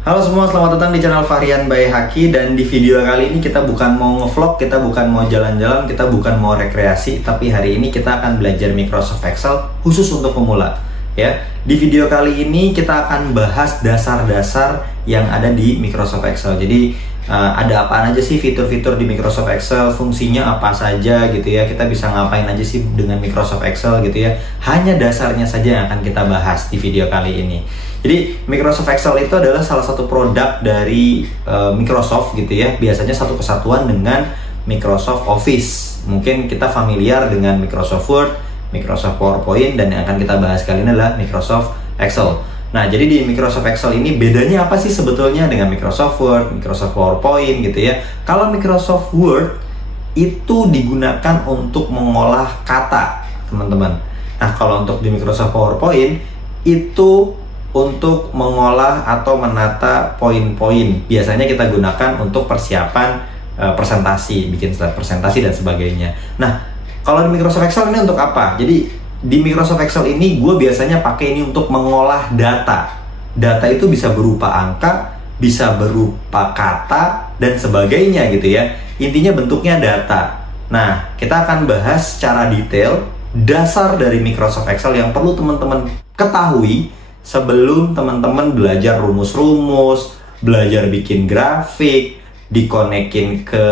Halo semua, selamat datang di channel Fahrian by Haki. Dan di video kali ini kita bukan mau ngevlog, kita bukan mau jalan-jalan, kita bukan mau rekreasi, tapi hari ini kita akan belajar Microsoft Excel khusus untuk pemula. Ya, di video kali ini kita akan bahas dasar-dasar yang ada di Microsoft Excel. Jadi ada apaan aja sih fitur-fitur di Microsoft Excel, fungsinya apa saja gitu ya, kita bisa ngapain aja sih dengan Microsoft Excel gitu ya. Hanya dasarnya saja yang akan kita bahas di video kali ini. Jadi Microsoft Excel itu adalah salah satu produk dari Microsoft gitu ya. Biasanya satu kesatuan dengan Microsoft Office. Mungkin kita familiar dengan Microsoft Word, Microsoft PowerPoint, dan yang akan kita bahas kali ini adalah Microsoft Excel. Nah, jadi di Microsoft Excel ini bedanya apa sih sebetulnya dengan Microsoft Word, Microsoft PowerPoint gitu ya. Kalau Microsoft Word itu digunakan untuk mengolah kata, teman-teman. Nah, kalau untuk di Microsoft PowerPoint itu untuk mengolah atau menata poin-poin. Biasanya kita gunakan untuk persiapan presentasi, bikin slide presentasi dan sebagainya. Nah, kalau di Microsoft Excel ini untuk apa? Jadi di Microsoft Excel ini gue biasanya pakai ini untuk mengolah data. Data itu bisa berupa angka, bisa berupa kata, dan sebagainya gitu ya. Intinya bentuknya data. Nah, kita akan bahas secara detail dasar dari Microsoft Excel yang perlu teman-teman ketahui sebelum teman-teman belajar rumus-rumus, belajar bikin grafik, dikonekin ke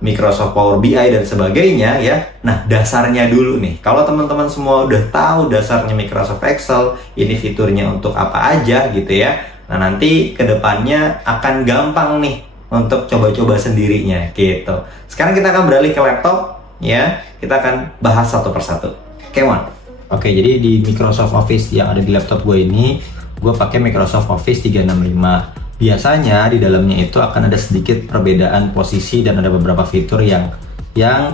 Microsoft Power BI dan sebagainya ya. Nah, dasarnya dulu nih. Kalau teman-teman semua udah tahu dasarnya Microsoft Excel, ini fiturnya untuk apa aja gitu ya. Nah, nanti kedepannya akan gampang nih untuk coba-coba sendirinya gitu. Sekarang kita akan beralih ke laptop ya. Kita akan bahas satu persatu. Come on. Oke, jadi di Microsoft Office yang ada di laptop gue ini, gue pakai Microsoft Office 365. Biasanya di dalamnya itu akan ada sedikit perbedaan posisi dan ada beberapa fitur yang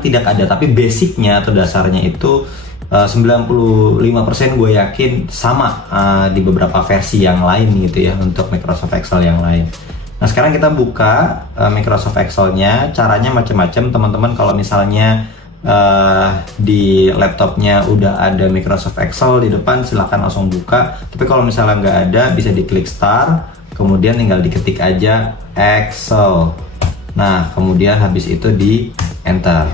tidak ada, tapi basicnya atau dasarnya itu 95% gue yakin sama di beberapa versi yang lain gitu ya untuk Microsoft Excel yang lain. Nah, sekarang kita buka Microsoft Excel-nya. Caranya macam-macam, teman-teman. Kalau misalnya di laptopnya udah ada Microsoft Excel di depan, silahkan langsung buka. Tapi kalau misalnya nggak ada, bisa diklik start, kemudian tinggal diketik aja Excel. Nah, kemudian habis itu di enter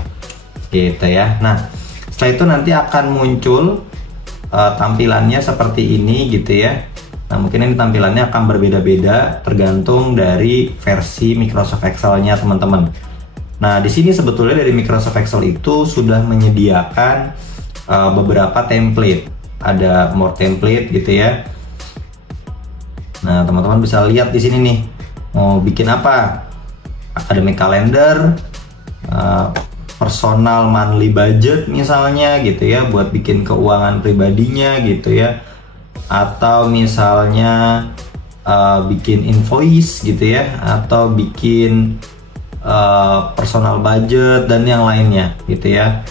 gitu ya. Nah, setelah itu nanti akan muncul tampilannya seperti ini gitu ya. Nah, mungkin ini tampilannya akan berbeda-beda tergantung dari versi Microsoft Excel-nya teman-teman. Nah, di sini sebetulnya dari Microsoft Excel itu sudah menyediakan beberapa template. Ada more template gitu ya. Nah, teman-teman bisa lihat di sini nih, mau bikin apa? Academic calendar, personal monthly budget misalnya gitu ya, buat bikin keuangan pribadinya gitu ya. Atau misalnya bikin invoice gitu ya, atau bikin personal budget dan yang lainnya gitu ya.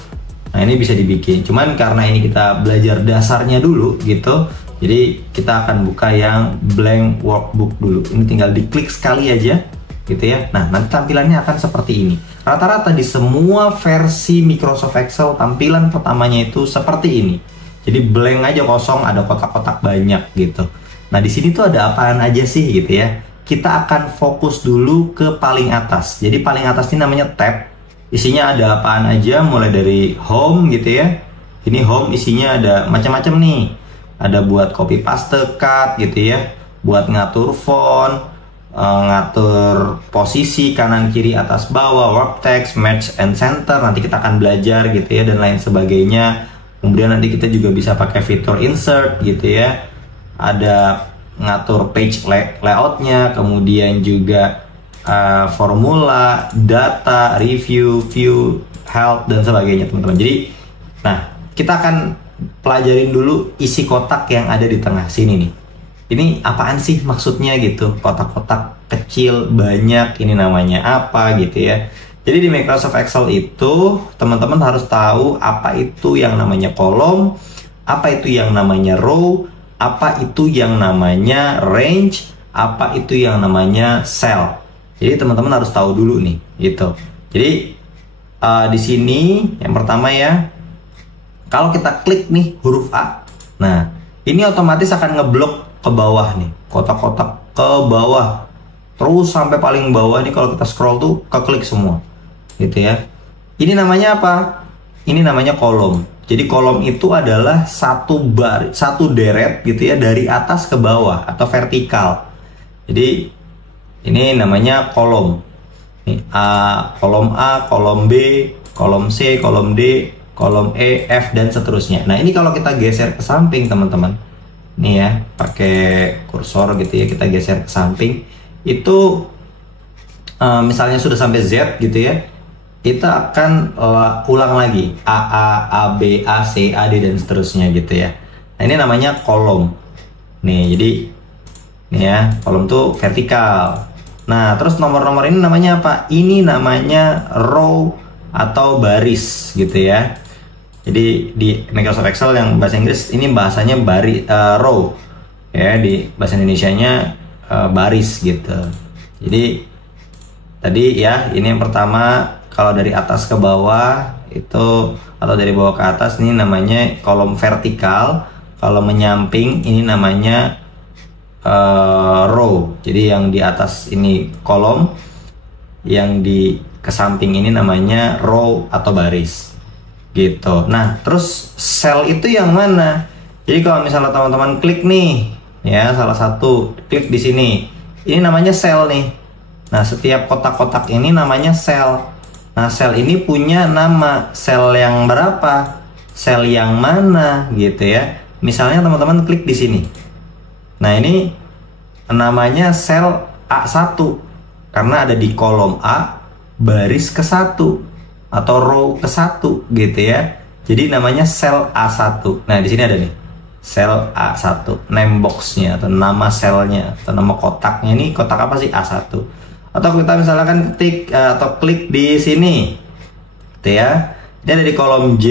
Nah, ini bisa dibikin. Cuman karena ini kita belajar dasarnya dulu gitu, jadi kita akan buka yang blank workbook dulu. Ini tinggal diklik sekali aja gitu ya. Nah, nanti tampilannya akan seperti ini. Rata-rata di semua versi Microsoft Excel tampilan pertamanya itu seperti ini. Jadi blank aja, kosong, ada kotak-kotak banyak gitu. Nah, di sini tuh ada apaan aja sih gitu ya. Kita akan fokus dulu ke paling atas. Jadi paling atas ini namanya tab. Isinya ada apaan aja, mulai dari home gitu ya. Ini home, isinya ada macam-macam nih. Ada buat copy paste, cut gitu ya, buat ngatur font, ngatur posisi kanan kiri atas bawah, work text, match and center. Nanti kita akan belajar gitu ya, dan lain sebagainya. Kemudian nanti kita juga bisa pakai fitur insert gitu ya. Ada ngatur page layoutnya, kemudian juga formula, data, review, view, help dan sebagainya teman-teman. Jadi, nah kita akan pelajarin dulu isi kotak yang ada di tengah sini nih. Ini apaan sih maksudnya gitu? Kotak-kotak kecil, banyak, ini namanya apa gitu ya. Jadi di Microsoft Excel itu teman-teman harus tahu apa itu yang namanya kolom, apa itu yang namanya row, apa itu yang namanya range, apa itu yang namanya cell. Jadi teman-teman harus tahu dulu nih gitu. Jadi di sini yang pertama ya, kalau kita klik nih huruf A, nah ini otomatis akan ngeblok ke bawah nih, kotak-kotak ke bawah. terus sampai paling bawah nih kalau kita scroll tuh keklik semua gitu ya. Ini namanya apa? Ini namanya kolom. Jadi kolom itu adalah satu deret gitu ya, dari atas ke bawah atau vertikal. Jadi ini namanya kolom. Nih, kolom A, kolom B, kolom C, kolom D, kolom E, F, dan seterusnya. Nah, ini kalau kita geser ke samping, teman-teman. Nih ya, pakai kursor gitu ya, kita geser ke samping. Itu misalnya sudah sampai Z gitu ya, kita akan ulang lagi A, B, A, C, A, D, dan seterusnya gitu ya. Nah, ini namanya kolom. Nih, jadi nih ya, kolom tuh vertikal. Nah, terus nomor-nomor ini namanya apa? Ini namanya row atau baris gitu ya. Jadi di Microsoft Excel yang bahasa Inggris ini bahasanya row ya, di bahasa Indonesianya baris gitu. Jadi tadi ya, ini yang pertama, kalau dari atas ke bawah itu, atau dari bawah ke atas, ini namanya kolom vertikal. Kalau menyamping ini namanya row. Jadi yang di atas ini kolom, yang di kesamping ini namanya row atau baris gitu. Nah, terus sel itu yang mana? Jadi kalau misalnya teman-teman klik nih ya, salah satu klik di sini, ini namanya sel nih. Nah, setiap kotak-kotak ini namanya sel. Nah, sel ini punya nama. Sel yang berapa? Sel yang mana gitu ya. Misalnya teman-teman klik di sini. Nah, ini namanya sel A1 karena ada di kolom A baris ke-1 atau row ke-1 gitu ya. Jadi namanya sel A1. Nah, di sini ada nih sel A1, name boxnya atau nama selnya atau nama kotaknya. Ini kotak apa sih? A1. Atau kita misalkan ketik atau klik di sini gitu ya. Ini ada di kolom J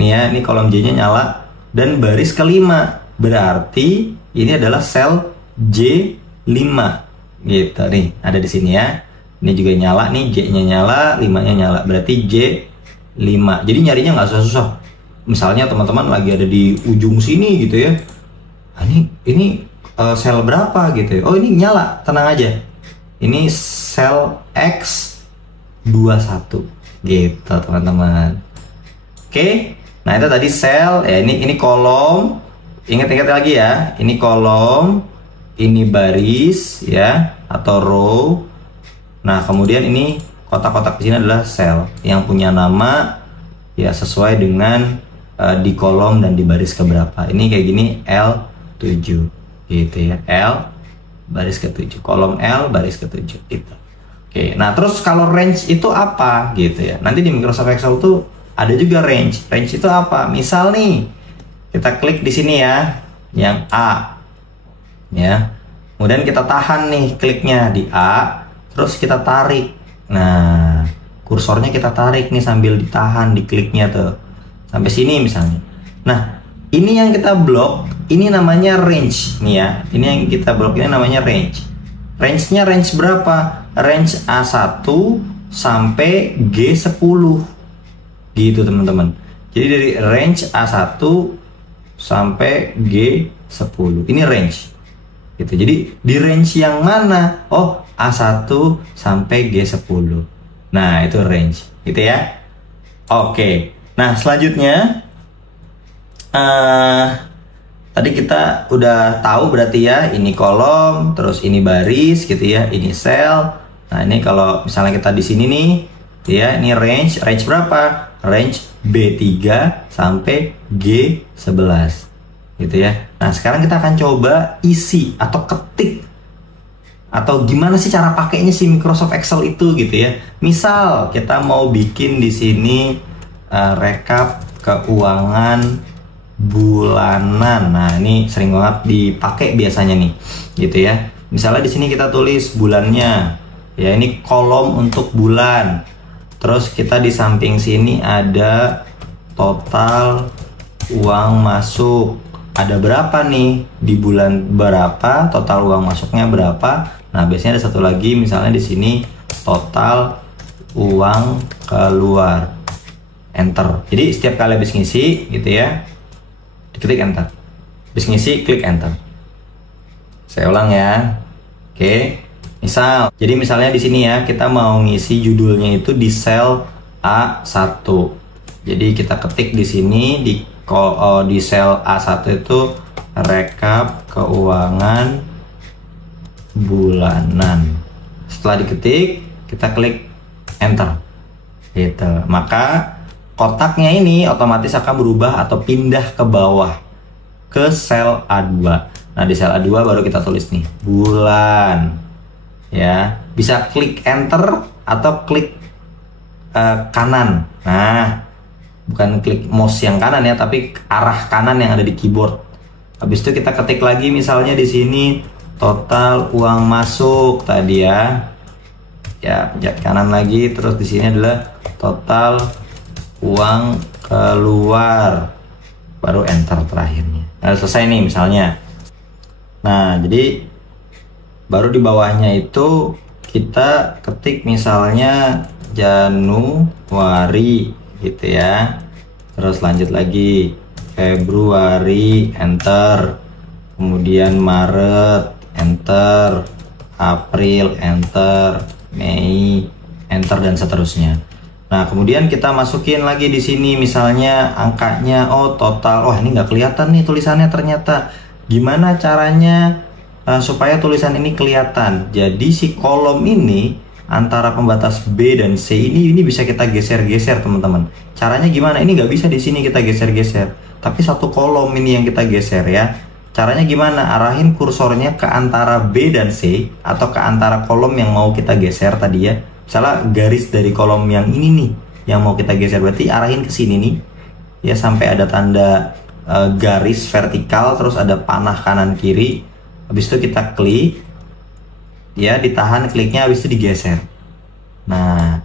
nih ya, ini kolom J-nya nyala dan baris ke-5. Berarti ini adalah sel J5 gitu nih, ada di sini ya. Ini juga nyala nih, J-nya nyala, 5-nya nyala, berarti J5. Jadi nyarinya nggak susah-susah. Misalnya teman-teman lagi ada di ujung sini gitu ya. Nah, ini sel berapa gitu ya. Oh, ini nyala, tenang aja. Ini sel X21 gitu teman-teman. Oke. Nah, itu tadi sel ya, ini kolom. Ingat-ingat lagi ya, ini kolom, ini baris ya atau row. Nah, kemudian ini kotak-kotak di sini adalah sel yang punya nama ya sesuai dengan di kolom dan di baris keberapa. Ini kayak gini, L7 gitu ya. L baris ke-7, kolom L baris ke-7 gitu. Oke, nah terus kalau range itu apa gitu ya. Nanti di Microsoft Excel tuh ada juga range. Range itu apa? Misal nih, kita klik di sini ya, yang A ya. Kemudian kita tahan nih kliknya di A, terus kita tarik. Nah, kursornya kita tarik nih sambil ditahan di kliknya tuh. Sampai sini misalnya. Nah, ini yang kita blok, ini namanya range nih ya. Ini yang kita blok ini namanya range. Range-nya range berapa? Range A1 sampai G10. Gitu teman-teman. Jadi dari range A1 sampai G10. Ini range. Gitu. Jadi di range yang mana? Oh, A1 sampai G10. Nah, itu range. Gitu ya. Oke. Nah, selanjutnya tadi kita udah tahu berarti ya, ini kolom, terus ini baris gitu ya, ini sel. Nah, ini kalau misalnya kita di sini nih, ya, ini range berapa? Range B3 sampai G11. Gitu ya. Nah, sekarang kita akan coba isi atau ketik atau gimana sih cara pakainya si Microsoft Excel itu gitu ya. Misal kita mau bikin di sini rekap keuangan bulanan. Nah, ini sering banget dipakai biasanya nih, gitu ya. Misalnya di sini kita tulis bulannya, ya ini kolom untuk bulan. Terus kita di samping sini ada total uang masuk. Ada berapa nih di bulan berapa, total uang masuknya berapa. Nah, biasanya ada satu lagi, misalnya di sini total uang keluar. Enter. Jadi setiap kali habis ngisi, gitu ya, diklik enter. Habis ngisi, klik enter. Saya ulang ya. Oke, Misal, jadi misalnya di sini ya, kita mau ngisi judulnya itu di sel A1. Jadi kita ketik di sini di sel A1 itu rekap keuangan bulanan. Setelah diketik, kita klik enter. Gitu. Maka kotaknya ini otomatis akan berubah atau pindah ke bawah ke sel A2. Nah, di sel A2 baru kita tulis nih, bulan. Ya, bisa klik enter atau klik kanan. Nah, bukan klik mouse yang kanan ya, tapi arah kanan yang ada di keyboard. Habis itu kita ketik lagi misalnya di sini total uang masuk tadi ya. Ya, pencet kanan lagi, terus di sini adalah total uang keluar. Baru enter terakhirnya. Nah, selesai nih misalnya. Nah, jadi baru di bawahnya itu kita ketik misalnya Januari gitu ya. Terus lanjut lagi Februari, enter. Kemudian Maret, enter. April, enter. Mei, enter, dan seterusnya. Nah, kemudian kita masukin lagi di sini misalnya angkanya, oh total, oh ini nggak kelihatan nih tulisannya ternyata. Gimana caranya supaya tulisan ini kelihatan? Jadi si kolom ini antara pembatas B dan C ini bisa kita geser-geser teman-teman. Caranya gimana? Ini nggak bisa di sini kita geser-geser, tapi satu kolom ini yang kita geser ya. Caranya gimana? Arahin kursornya ke antara B dan C atau ke antara kolom yang mau kita geser tadi ya. Misalnya garis dari kolom yang ini nih yang mau kita geser, berarti arahin ke sini nih ya sampai ada tanda garis vertikal, terus ada panah kanan kiri. Habis itu kita klik ya, ditahan kliknya, habis itu digeser. Nah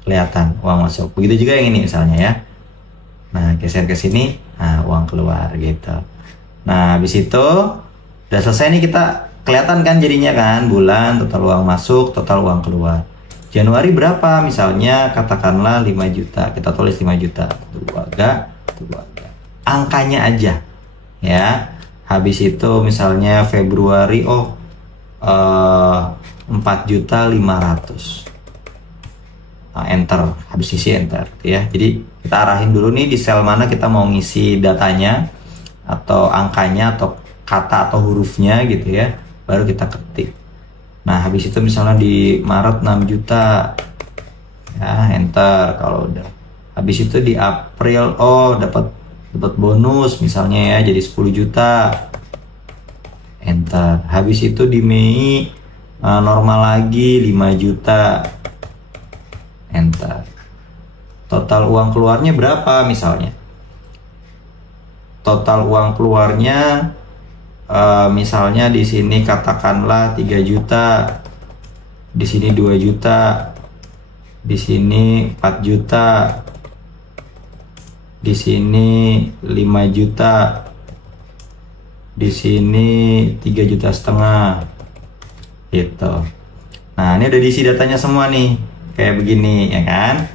kelihatan uang masuk. Begitu juga yang ini misalnya ya. Nah, geser ke sini, nah uang keluar gitu. Nah, habis itu udah selesai nih, kita kelihatan kan jadinya kan, bulan, total uang masuk, total uang keluar. Januari berapa? Misalnya katakanlah 5 juta. Kita tulis 5 juta. Keluarga. Angkanya aja. Ya. Habis itu misalnya Februari, 4.500.000. Nah, enter. Habis isi enter ya. Jadi kita arahin dulu nih di sel mana kita mau ngisi datanya atau angkanya atau kata atau hurufnya gitu ya. Baru kita ketik. Nah, habis itu misalnya di Maret 6 juta. Ya, enter kalau udah. Habis itu di April, dapat bonus misalnya ya, jadi 10 juta. Enter. Habis itu di Mei normal lagi 5 juta. Enter. Total uang keluarnya berapa misalnya? Total uang keluarnya misalnya di sini katakanlah 3 juta. Di sini 2 juta. Di sini 4 juta. Di sini 5 juta. Di sini 3,5 juta gitu. Nah, ini udah diisi datanya semua nih kayak begini ya kan.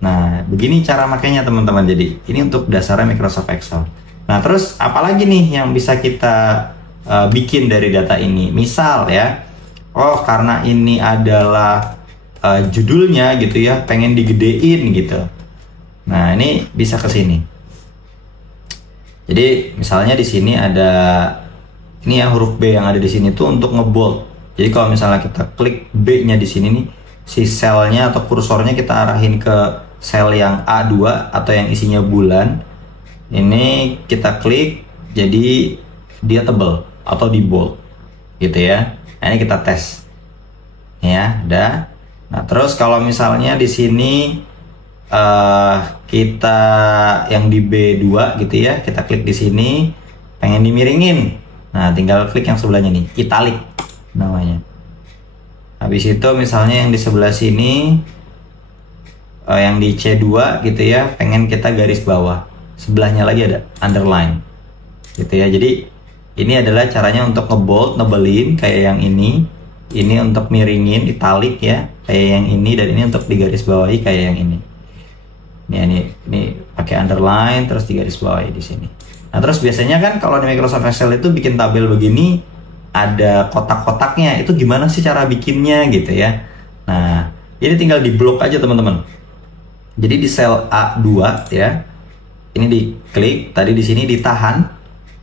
Nah, begini cara makainya teman-teman. Jadi ini untuk dasarnya Microsoft Excel. Nah, terus apalagi nih yang bisa kita bikin dari data ini? Misal ya, karena ini adalah judulnya gitu ya, pengen digedein gitu. Nah, ini bisa ke sini. Jadi misalnya di sini ada ini ya, huruf B yang ada di sini tuh untuk ngebold. Jadi kalau misalnya kita klik B-nya di sini nih, si selnya atau kursornya kita arahin ke sel yang A2 atau yang isinya bulan. Ini kita klik, jadi dia tebel atau di bold gitu ya. Nah, ini kita tes. Ya, udah. Nah, terus kalau misalnya di sini kita yang di B2 gitu ya, kita klik di sini, pengen dimiringin. Nah, tinggal klik yang sebelahnya nih, italic namanya. Habis itu misalnya yang di sebelah sini, yang di C2 gitu ya, pengen kita garis bawah. Sebelahnya lagi ada underline gitu ya. Jadi ini adalah caranya untuk ngebold, nebelin kayak yang ini. Ini untuk miringin, italic ya, kayak yang ini. Dan ini untuk digaris bawahi kayak yang ini. Ini pakai underline terus digaris bawahi di sini. Nah, terus biasanya kan kalau di Microsoft Excel itu bikin tabel begini ada kotak-kotaknya. Itu gimana sih cara bikinnya gitu ya. Nah, ini tinggal di blok aja teman-teman. Jadi di sel A2 ya. Ini diklik, tadi di sini ditahan.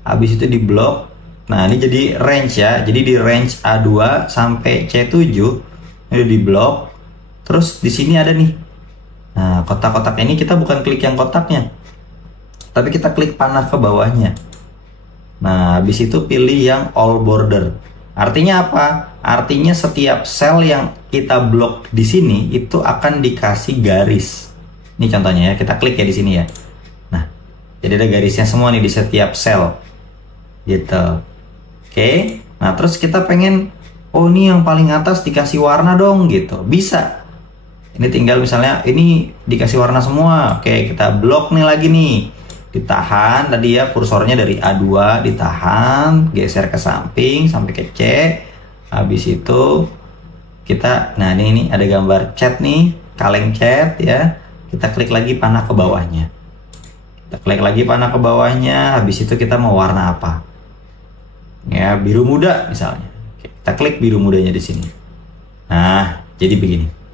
Habis itu di blok. Nah, ini jadi range ya. Jadi di range A2 sampai C7 ini di blok. Terus di sini ada nih. Nah, kotak-kotak ini kita bukan klik yang kotaknya, tapi kita klik panah ke bawahnya. Nah, habis itu pilih yang all border. Artinya apa? Artinya setiap sel yang kita blok di sini itu akan dikasih garis. Ini contohnya ya, kita klik ya di sini ya. Nah, jadi ada garisnya semua nih di setiap sel. Gitu. Oke. Nah, terus kita pengen, oh ini yang paling atas dikasih warna dong gitu. Bisa. Ini tinggal misalnya ini dikasih warna semua. Oke, kita blok nih lagi nih. Ditahan tadi ya, kursornya dari A2 ditahan, geser ke samping sampai ke C. Habis itu kita, nah ini ada gambar cat nih, kaleng cat ya. Kita klik lagi panah ke bawahnya. Kita klik lagi panah ke bawahnya. Habis itu kita mau warna apa? Ya, biru muda misalnya. Oke, kita klik biru mudanya di sini. Nah, jadi begini.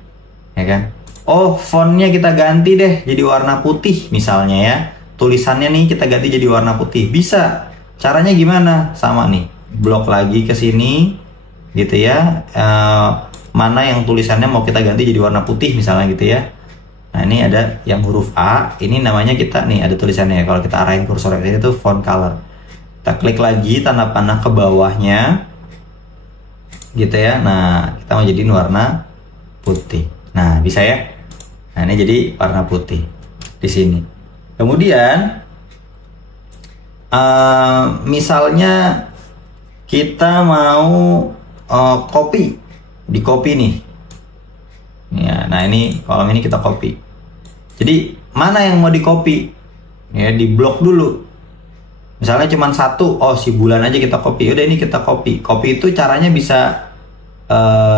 Ya kan? Oh, fontnya kita ganti deh jadi warna putih misalnya ya. Tulisannya nih kita ganti jadi warna putih. Bisa. Caranya gimana? Sama nih. Blok lagi ke sini gitu ya. Mana yang tulisannya mau kita ganti jadi warna putih misalnya gitu ya. Nah, ini ada yang huruf A. Ini namanya kita nih ada tulisannya. Kalau kita arahin kursor ke sini itu font color. Kita klik lagi tanda panah ke bawahnya. Gitu ya. Nah, kita mau jadiin warna putih. Nah, bisa ya. Nah, ini jadi warna putih di sini. Kemudian, misalnya kita mau copy, di copy nih. Ya, nah ini kolom ini kita copy. Jadi mana yang mau di copy? Ya, di blok dulu. Misalnya cuma satu, oh si bulan aja kita copy. Udah ini kita copy. Copy itu caranya bisa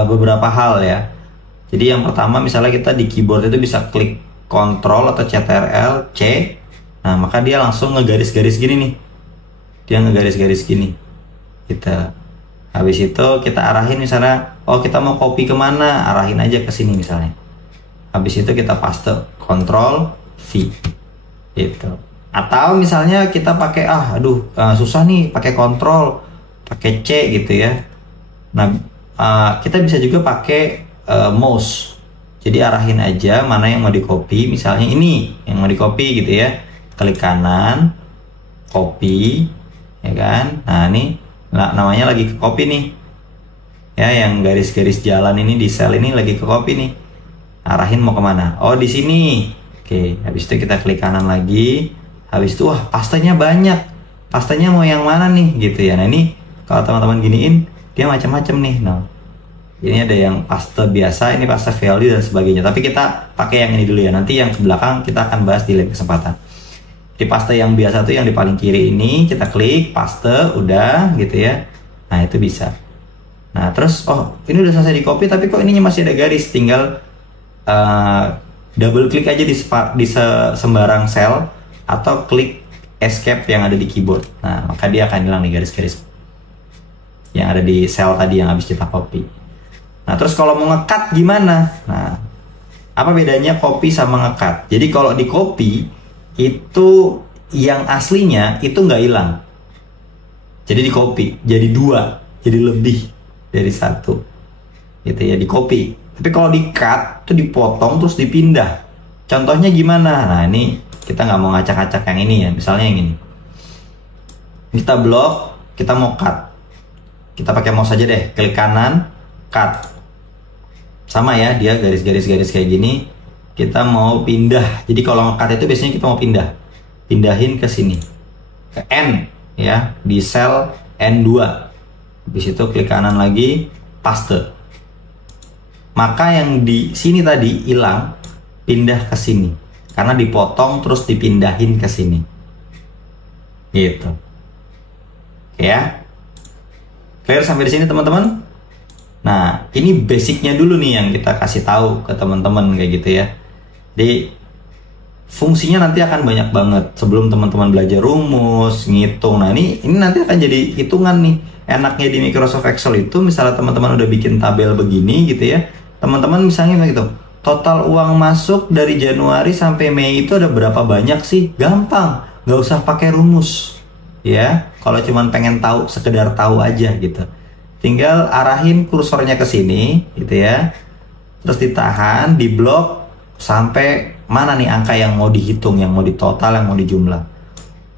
beberapa hal ya. Jadi yang pertama misalnya kita di keyboard itu bisa klik Ctrl atau Ctrl C. Nah, maka dia langsung ngegaris-garis gini nih. Dia ngegaris-garis gini. Kita habis itu kita arahin misalnya, oh kita mau copy kemana, arahin aja ke sini misalnya. Habis itu kita paste Ctrl V. Gitu. Atau misalnya kita pakai susah nih pakai Ctrl, pakai C gitu ya. Nah, kita bisa juga pakai mouse. Jadi arahin aja mana yang mau di copy, misalnya ini yang mau di copy gitu ya. Klik kanan, copy, ya kan? Nah ini namanya lagi ke copy nih. Ya, yang garis-garis jalan ini di sel ini lagi ke copy nih. Arahin mau kemana? Oh di sini. Oke, habis itu kita klik kanan lagi. Habis itu wah pastanya banyak. Pastanya mau yang mana nih gitu ya. Nah ini kalau teman-teman giniin dia macam-macam nih. Nah. Ini ada yang paste biasa, ini paste value dan sebagainya. Tapi kita pakai yang ini dulu ya. Nanti yang ke belakang kita akan bahas di lain kesempatan. Di paste yang biasa tuh yang di paling kiri ini kita klik paste, udah gitu ya. Nah itu bisa. Nah terus oh ini udah selesai di copy tapi kok ininya masih ada garis. Tinggal double klik aja di sembarang sel atau klik escape yang ada di keyboard. Nah maka dia akan hilang nih garis-garis yang ada di sel tadi yang habis kita copy. Nah terus kalau mau nge-cut gimana? Nah apa bedanya copy sama nge-cut? Jadi kalau di copy itu yang aslinya itu nggak hilang. Jadi di copy jadi 2, jadi lebih dari 1 gitu ya, di copy. Tapi kalau di cut itu dipotong terus dipindah. Contohnya gimana? Nah ini kita nggak mau ngacak-ngacak yang ini ya. Misalnya yang ini. Kita blok, kita mau cut. Kita pakai mouse aja deh, klik kanan, cut. Sama ya, dia garis-garis kayak gini. Kita mau pindah. Jadi kalau nge-cut itu biasanya kita mau pindah. Pindahin ke sini. Ke N ya, di sel N2. Habis itu klik kanan lagi, paste. Maka yang di sini tadi hilang, pindah ke sini. Karena dipotong terus dipindahin ke sini. Gitu. Oke ya. Clear sampai di sini teman-teman? Nah, ini basicnya dulu nih yang kita kasih tahu ke teman-teman kayak gitu ya. Jadi fungsinya nanti akan banyak banget sebelum teman-teman belajar rumus, ngitung. Nah ini nanti akan jadi hitungan nih. Enaknya di Microsoft Excel itu misalnya teman-teman udah bikin tabel begini gitu ya, teman-teman misalnya begitu, total uang masuk dari Januari sampai Mei itu ada berapa banyak sih? Gampang, nggak usah pakai rumus ya. Kalau cuman pengen tahu, sekedar tahu aja gitu, tinggal arahin kursornya ke sini gitu ya, terus ditahan, di blok sampai mana nih angka yang mau dihitung, yang mau ditotal, yang mau dijumlah.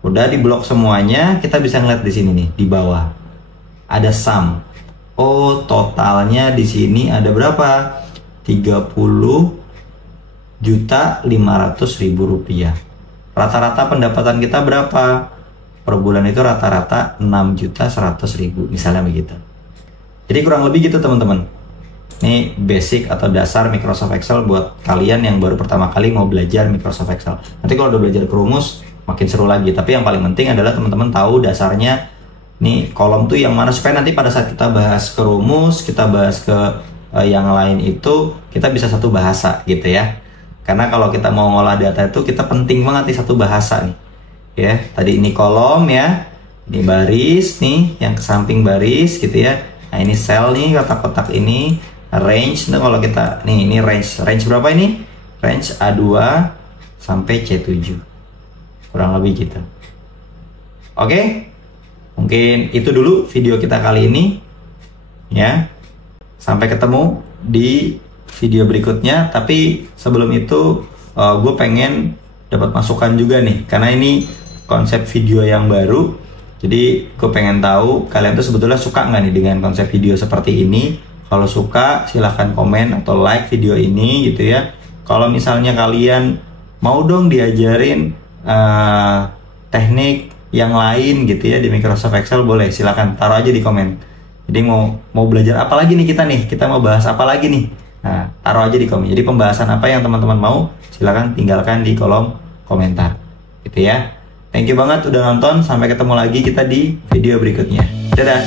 Udah di blok semuanya, kita bisa ngeliat di sini nih di bawah ada sum. Oh, totalnya di sini ada berapa? 30.500.000 rupiah. Rata-rata pendapatan kita berapa? Per bulan itu rata-rata 6.100.000 misalnya begitu. Jadi kurang lebih gitu teman-teman. Ini basic atau dasar Microsoft Excel buat kalian yang baru pertama kali mau belajar Microsoft Excel. Nanti kalau udah belajar ke rumus makin seru lagi. Tapi yang paling penting adalah teman-teman tahu dasarnya. Nih kolom tuh yang mana, supaya nanti pada saat kita bahas ke rumus, kita bahas ke yang lain itu kita bisa satu bahasa gitu ya. Karena kalau kita mau ngolah data itu kita penting banget nih satu bahasa nih. Ya, tadi ini kolom ya. Ini baris nih, yang ke samping baris gitu ya. Nah, ini sel nih, kotak-kotak ini, range. Nah, kalau kita nih ini range berapa ini? Range A2 sampai C7. Kurang lebih gitu. Oke? Mungkin itu dulu video kita kali ini ya. Sampai ketemu di video berikutnya. Tapi sebelum itu gue pengen dapat masukan juga nih, karena ini konsep video yang baru. Jadi gue pengen tahu kalian tuh sebetulnya suka nggak nih dengan konsep video seperti ini. Kalau suka silahkan komen atau like video ini gitu ya. Kalau misalnya kalian mau dong diajarin teknik yang lain gitu ya di Microsoft Excel, boleh silahkan taruh aja di komen. Jadi mau belajar apa lagi nih kita mau bahas apa lagi nih. Nah, taruh aja di komen. Jadi pembahasan apa yang teman-teman mau, silahkan tinggalkan di kolom komentar gitu ya. Thank you banget udah nonton. Sampai ketemu lagi kita di video berikutnya. Dadah.